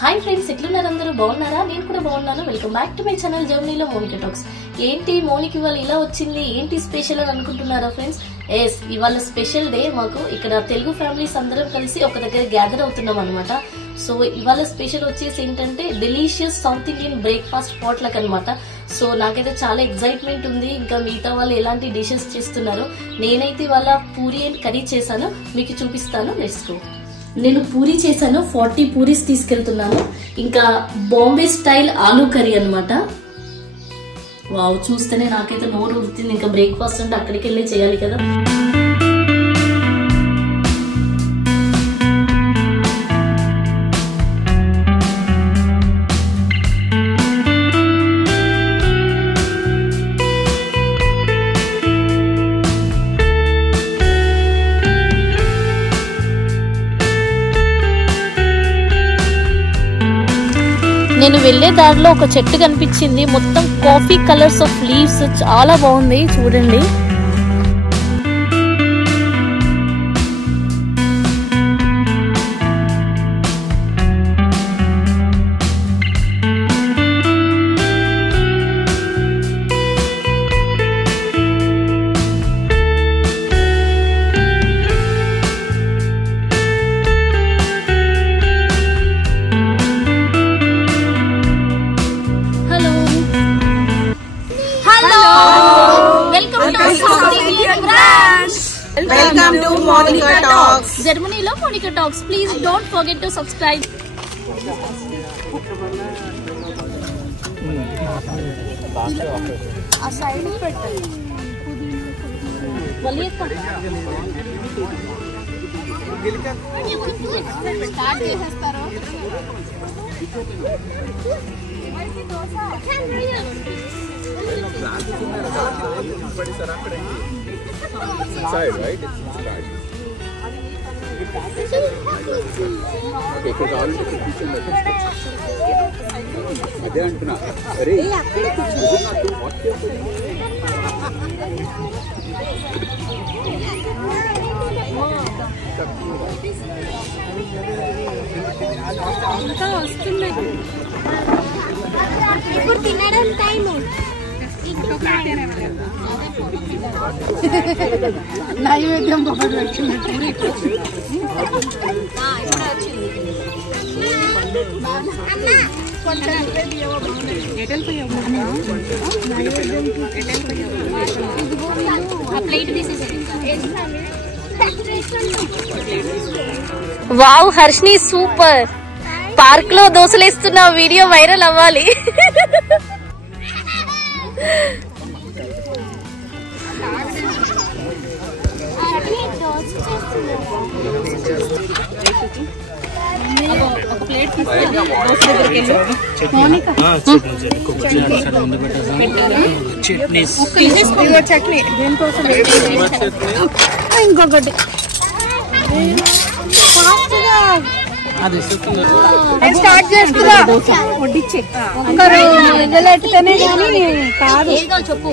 Hi friends, ఎట్లున్నారు అందరూ? బాగున్నారా? నేను కూడా బాగున్నాను. Welcome back to my channel జర్నీలో మోనికా టాక్స్. ఏంటి మోనికి ఇవాళ ఇలా వచ్చింది, ఏంటి స్పెషల్ అని అనుకుంటున్నారా ఫ్రెండ్స్? ఎస్, ఇవాళ స్పెషల్ డే. మాకు ఇక్కడ తెలుగు ఫ్యామిలీస్ అందరం కలిసి ఒక దగ్గర గ్యాదర్ అవుతున్నాం అనమాట. సో ఇవాళ స్పెషల్ వచ్చేసి ఏంటంటే delicious south Indian breakfast potluck అనమాట. సో నాకైతే చాలా ఎక్సైట్మెంట్ ఉంది. ఇంకా మిగతా వాళ్ళు ఎలాంటి డిషెస్ చేస్తున్నారు. నేనైతే ఇవాళ పూరి అండ్ కర్రీ చేశాను, మీకు చూపిస్తాను. Let's go. నేను పూరి చేశాను, 40 పూరీస్ తీసుకెళ్తున్నాను. ఇంకా బాంబే స్టైల్ ఆలూ కర్రీ అనమాట. వావ్, చూస్తేనే నాకైతే నోరు ఊరుతుంది. ఇంకా బ్రేక్ఫాస్ట్ అంటే అక్కడికి వెళ్ళి చేయాలి కదా. నేను వెళ్లే దారిలో ఒక చెట్టు కనిపించింది, మొత్తం కాఫీ కలర్స్ ఆఫ్ లీవ్స్, చాలా బాగుంది చూడండి. Welcome to Monica Talks. Germany lo Monica Talks. Please don't forget to subscribe. A side పెట్టు. వలియక. స్టార్ట్ చేసేస్తారు. Inside, right? It's inside. Okay, because all the kitchen అదే అంటున్నా. అరే ఇంకా వస్తున్నాయి. ఇప్పుడు తినడం టైం. నైవేద్యం వావ్, హర్షిని సూపర్. పార్క్ లో దోసలేస్తున్న వీడియో వైరల్ అవ్వాలి. చట్నీ దేనికోసం ఇంకొకటి స్టార్ట్ చేస్తున్నా. వడ్డిచ్చే ఒక్కరు ఎగలెట్టితేనే కానీ కాదు. చెప్పు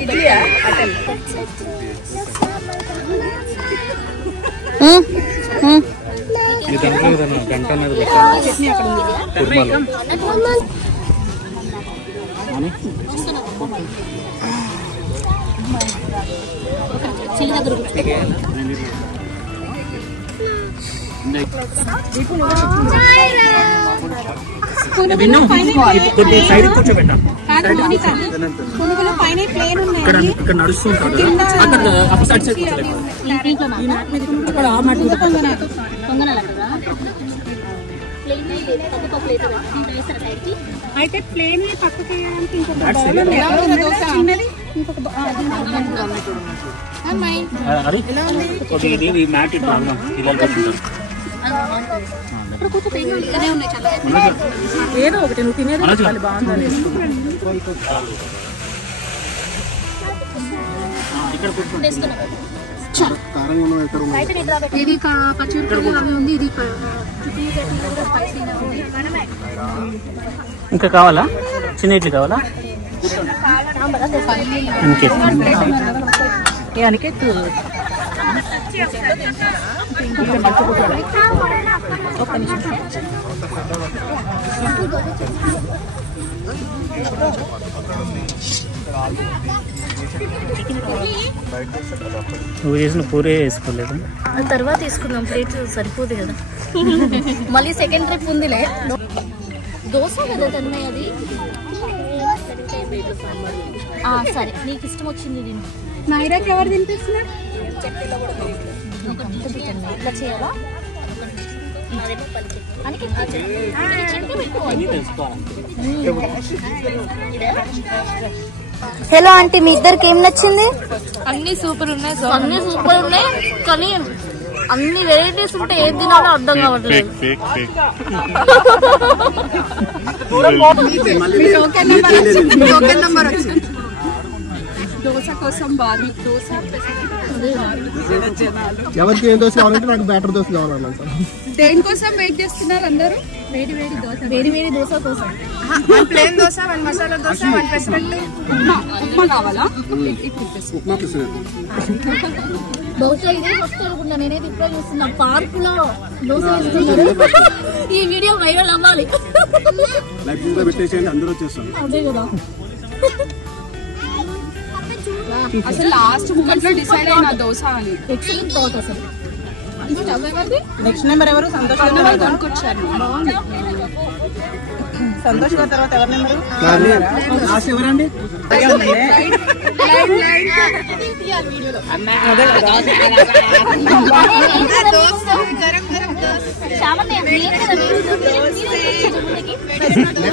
ఇక్కడ నడుస్తుంటాడు. అయితే ప్లేన్ పక్కకి ఏదో ఒకటి నువ్వు తినేది బాగుంది. ఇది పచ్చిమిరపకాయలు అవి ఉంది. ఇది ఇంకా కావాలా? చిన్న ఇడ్లీ కావాలా? అనికేత్ నువ్వు చేసిన పూరే వేసుకోలేదు, తర్వాత తీసుకుందాం, ప్లేట్ సరిపోదు కదా. మళ్ళీ సెకండ్ ట్రిప్ ఉందిలే. దోశ కదా తన్మయ్య అది. సరే నీకు ఇష్టం వచ్చింది నేను. నైరాకి ఎవరు తినిపిస్తున్నారు? ఇట్లా చేయాలా? హలో ఆంటీ, మీ ఇద్దరికి ఏం నచ్చింది? అన్ని సూపర్ ఉన్నాయి, అన్ని సూపర్ ఉన్నాయి, కానీ అన్ని వెరైటీస్ ఉంటే ఏది తినాలో అర్థం కావట్లేదు. దోశ కోసం భారీ దోశ. ఎవరికి ఏం దోశ కావాలంటే నాకు బ్యాటర్ దోశ కావాలన్నాను సార్. దేనికోసం వెయిట్ చేస్తున్నారు అందరూ? వేడి వేడి దోశ. వేడి వేడి దోశ కోసం. ప్లేన్ దోశ, 1 మసాలా దోశ, 1 పెసరట్టు. ఉప్మా కావాలా? ఉప్మా పిసిరేది. బహుశా ఇదే ఫస్ట్ అనుకుంటా, నేనైతే ఇప్పుడు చూస్తున్నా పార్క్ లో దోశ వేస్తున్నారు. ఈ వీడియో వైరల్ అవ్వాలి. పెట్టేసేయండి, అందరూ వచ్చేస్తాను. అదే కదా. అసలు లాస్ట్ మూమెంట్ లో డిసైడ్ అయిన దోశ అని. ఎక్సలెంట్ థాట్ అసలు. నెక్స్ట్ నెంబర్ ఎవరు? సంతోష్ గారు కొనుక్కొచ్చారు. సంతోష్ గారు తర్వాత ఎవరి నెంబరు? లాస్ట్ ఎవరండి?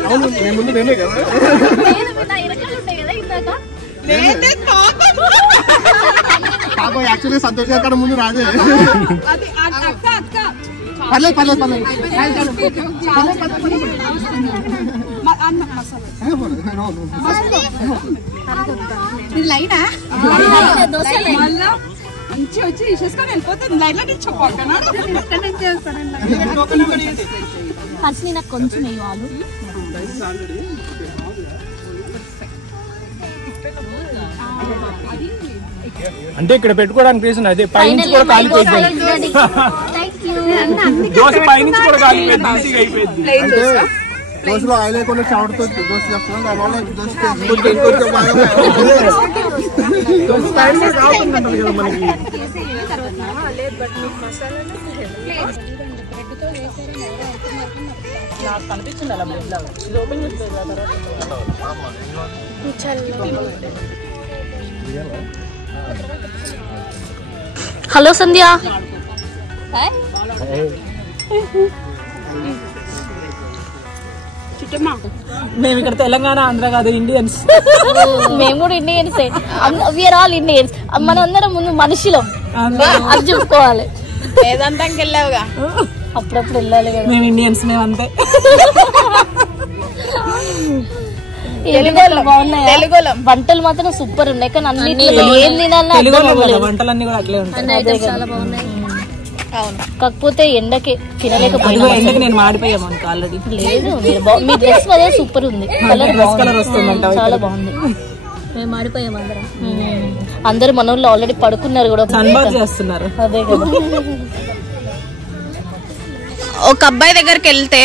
అవును, నేను ముందు నేనే కదా. కాకో యాక్చువల్లీ సంతోష్ గారి ముందు రాదే. పర్లేదు పర్లేదు పర్లేదు. లైనా మంచి వచ్చి తీసేసుకొని వెళ్ళిపోతుంది. లైన్ లో చెప్పాను ఫస్ట్ నాకు కొంచెం వేయాలి. అంటే ఇక్కడ పెట్టుకోవడానికి ప్లేస్ ఉంది, అదే పైనుంచి కూడా కాలిపోయింది. దోశ పైనుంచి కూడా కాలిపోయింది, అయిపోయింది. అంటే దోశలో ఆయిల్ లేకుండా చావడుతో దోశ చేస్తున్నాం, దానివల్ల దోశ కదా మనకి. నాకు కనిపిస్తుంది అలా బ్లడ్ లాగా. ఇది ఓపెన్ చేస్తుంది తర్వాత. హలో సంధ్య. మేము ఇక్కడ తెలంగాణ ఆంధ్ర కాదు, ఇండియన్స్. మేము కూడా ఇండియన్సే, వీఆర్ ఆల్ ఇండియన్స్. మనందరం ముందు మనుషులం, అది చెప్పుకోవాలి. ఏదంటానికి వెళ్ళావుగా, అప్పుడప్పుడు వెళ్ళాలి కదా. మేము ఇండియన్స్, మేము అంతే. తెలుగులో వంటలు మాత్రం సూపర్ ఉన్నాయి, కానీ అన్నిట్లో ఏం తినాలి వంటలన్నీ కూడా అట్లే ఉంటాయి. చాలా బాగున్నాయి. కాకపోతే ఎండకి తినలేకపోయినా. ఎండకి నేను మాడిపోయాము అనుకో ఆల్రెడీ. లేదు, మీ డ్రెస్ అదే సూపర్ ఉంది, కలర్ వస్తుందంట, చాలా బాగుంది. మేము మాడిపోయాం అందరం. అందరు మన వాళ్ళు ఆల్రెడీ పడుకున్నారు కూడా, సన్బాత్ చేస్తున్నారు. అదే కదా. ఒక అబ్బాయి దగ్గరికి వెళ్తే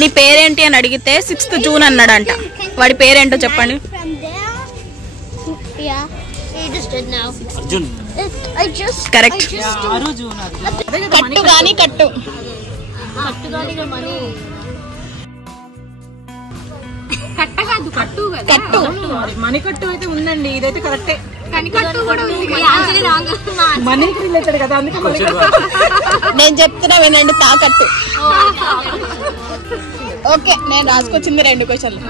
నీ పేరేంటి అని అడిగితే 6th జూన్ అన్నాడంట. వాడి పేరేంటో చెప్పండి. కరెక్ట్. కట్టు గాని కట్టు. కట్టు మణికట్టు అయితే ఉందండి, ఇదైతే కరెక్టే. కనికట్టు కూడా ఉంది. మనీకి రిలేటెడ్ కదా, అందుకే నేను చెప్తున్నా వినండి, తాకట్టు. ఓకే, నేను రాసుకొచ్చింది 2 క్వశ్చన్లు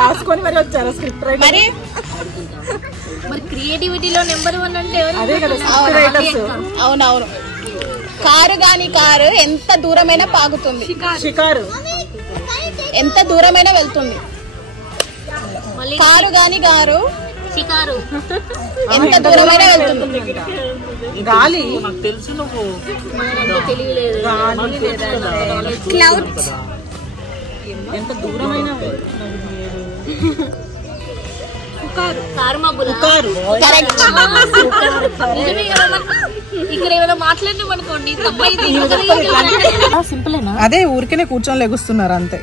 రాసుకొని మరి వచ్చారు స్క్రిప్ట్ రైటర్. మరి క్రియేటివిటీలో నెంబర్ 1 అంటే అదే కదా స్క్రిప్ట్ రైటర్స్. అవునవును. కారు గాని కారు ఎంత దూరమైనా పాగుతుంది. షికారు ఎంత దూరమైనా వెళ్తుంది. కారు గాని కారు షికారు ఎంత దూరమైనా వెళ్తుంది. గాలి తెలుసు, నువ్వు తెలియలేదు. క్లౌడ్స్ ఎంత దూరమైనా ఇక్కడ ఏమైనా మాట్లాడినాం అనుకోండి సింపుల్. అదే ఊరికేనే కూర్చొని లెగుస్తున్నారు అంతే.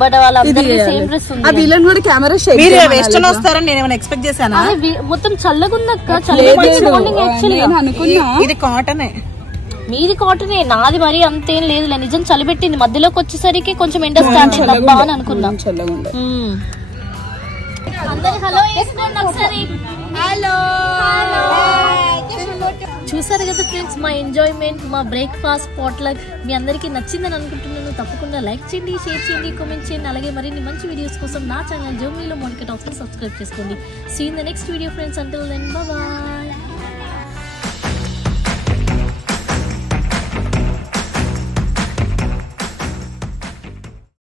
బట్ వాళ్ళందరికీ సేమ్ డ్రెస్ ఉంది. వీళ్ళని కూడా కెమెరా మీరు వెస్టర్న్ వస్తారని నేను ఏమైనా ఎక్స్పెక్ట్ చేశానా? మొత్తం చల్లగుందక్క, చల్లగా. ఇది కాటనే. మీది కాటనే, నాది మరి అంతేం లేదులే. నిజం చలిపెట్టింది, మధ్యలోకి వచ్చేసరికి కొంచెం ఎండ స్టార్ట్ అయింది అబ్బా అని అనుకున్నాం. అందరూ హలో వేసుకోండి ఒకసారి. చూసారు కదా ఫ్రెండ్స్ మా ఎంజాయ్మెంట్, మా బ్రేక్ఫాస్ట్ పాట్లక్. మీ అందరికీ నచ్చిందని అనుకుంటున్నాను. తప్పకుండా లైక్ చేయండి, షేర్ చేయండి, కామెంట్ చేయండి. అలాగే మరిన్ని మంచి వీడియోస్ కోసం నా ఛానల్ జర్మనీలో మోనికా టాక్స్ సబ్స్క్రైబ్ చేసుకోండి. See in the next video friends. Until then bye by.